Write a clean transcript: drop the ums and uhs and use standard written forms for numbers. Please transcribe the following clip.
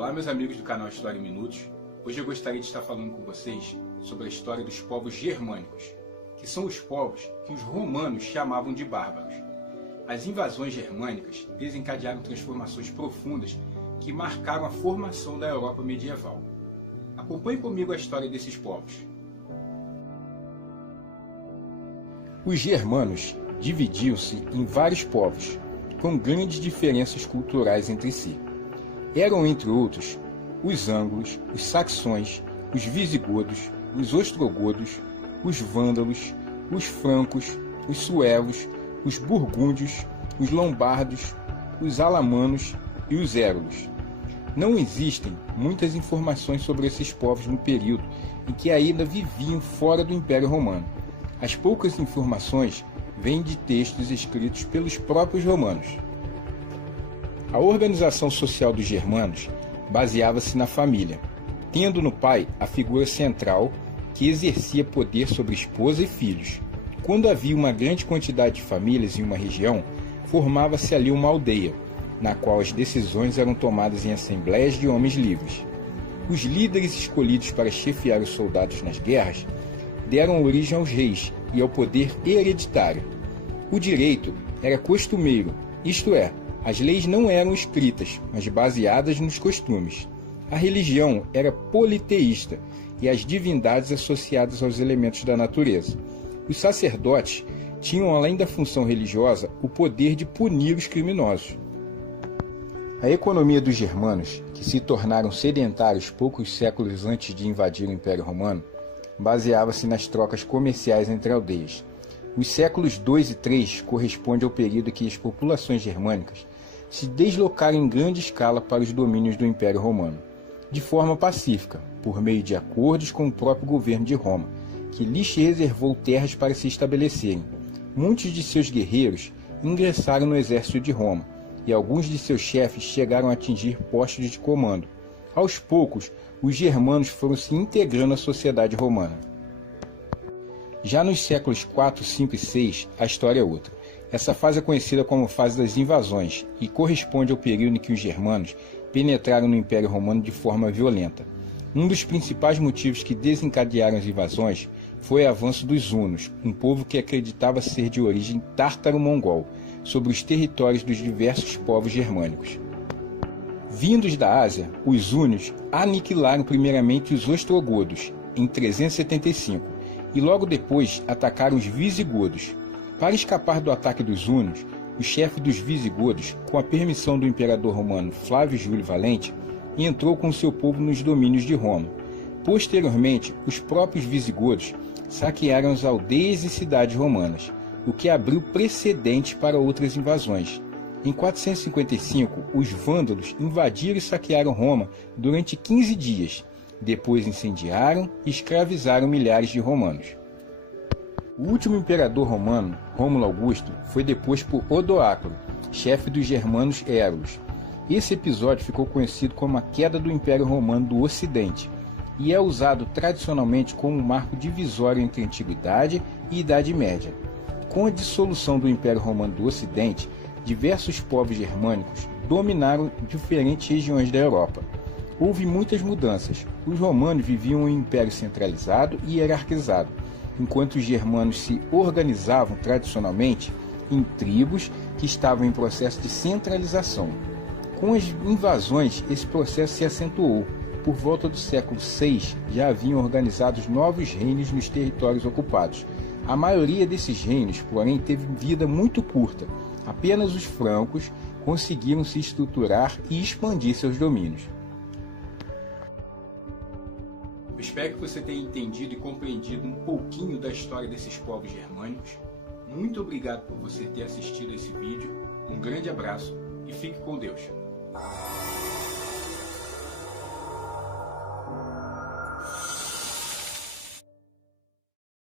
Olá, meus amigos do canal História em Minutos. Hoje eu gostaria de estar falando com vocês sobre a história dos povos germânicos, que são os povos que os romanos chamavam de bárbaros. As invasões germânicas desencadearam transformações profundas que marcaram a formação da Europa medieval. Acompanhe comigo a história desses povos. Os germanos dividiam-se em vários povos, com grandes diferenças culturais entre si. Eram, entre outros, os ângulos, os saxões, os visigodos, os ostrogodos, os vândalos, os francos, os suevos, os burgúndios, os lombardos, os alamanos e os érulos. Não existem muitas informações sobre esses povos no período em que ainda viviam fora do Império Romano. As poucas informações vêm de textos escritos pelos próprios romanos. A organização social dos germanos baseava-se na família, tendo no pai a figura central que exercia poder sobre esposa e filhos. Quando havia uma grande quantidade de famílias em uma região, formava-se ali uma aldeia, na qual as decisões eram tomadas em assembleias de homens livres. Os líderes escolhidos para chefiar os soldados nas guerras deram origem aos reis e ao poder hereditário. O direito era costumeiro, isto é, as leis não eram escritas, mas baseadas nos costumes. A religião era politeísta e as divindades associadas aos elementos da natureza. Os sacerdotes tinham, além da função religiosa, o poder de punir os criminosos. A economia dos germanos, que se tornaram sedentários poucos séculos antes de invadir o Império Romano, baseava-se nas trocas comerciais entre aldeias. Os séculos II e III correspondem ao período em que as populações germânicas se deslocaram em grande escala para os domínios do Império Romano, de forma pacífica, por meio de acordos com o próprio governo de Roma, que lhes reservou terras para se estabelecerem. Muitos de seus guerreiros ingressaram no exército de Roma, e alguns de seus chefes chegaram a atingir postos de comando. Aos poucos, os germanos foram se integrando à sociedade romana. Já nos séculos IV, V e VI, a história é outra. Essa fase é conhecida como fase das invasões e corresponde ao período em que os germanos penetraram no Império Romano de forma violenta. Um dos principais motivos que desencadearam as invasões foi o avanço dos hunos, um povo que acreditava ser de origem tártaro-mongol, sobre os territórios dos diversos povos germânicos. Vindos da Ásia, os hunos aniquilaram primeiramente os ostrogodos, em 375, e logo depois atacaram os visigodos. Para escapar do ataque dos hunos, o chefe dos visigodos, com a permissão do imperador romano Flávio Júlio Valente, entrou com seu povo nos domínios de Roma. Posteriormente, os próprios visigodos saquearam as aldeias e cidades romanas, o que abriu precedente para outras invasões. Em 455, os vândalos invadiram e saquearam Roma durante 15 dias. Depois incendiaram e escravizaram milhares de romanos. O último imperador romano, Rômulo Augusto, foi deposto por Odoacro, chefe dos germanos érulos. Esse episódio ficou conhecido como a queda do Império Romano do Ocidente e é usado tradicionalmente como um marco divisório entre a Antiguidade e Idade Média. Com a dissolução do Império Romano do Ocidente, diversos povos germânicos dominaram diferentes regiões da Europa. Houve muitas mudanças. Os romanos viviam em um império centralizado e hierarquizado, enquanto os germanos se organizavam tradicionalmente em tribos que estavam em processo de centralização. Com as invasões, esse processo se acentuou. Por volta do século VI, já haviam organizados novos reinos nos territórios ocupados. A maioria desses reinos, porém, teve vida muito curta. Apenas os francos conseguiram se estruturar e expandir seus domínios. Eu espero que você tenha entendido e compreendido um pouquinho da história desses povos germânicos. Muito obrigado por você ter assistido esse vídeo. Um grande abraço e fique com Deus.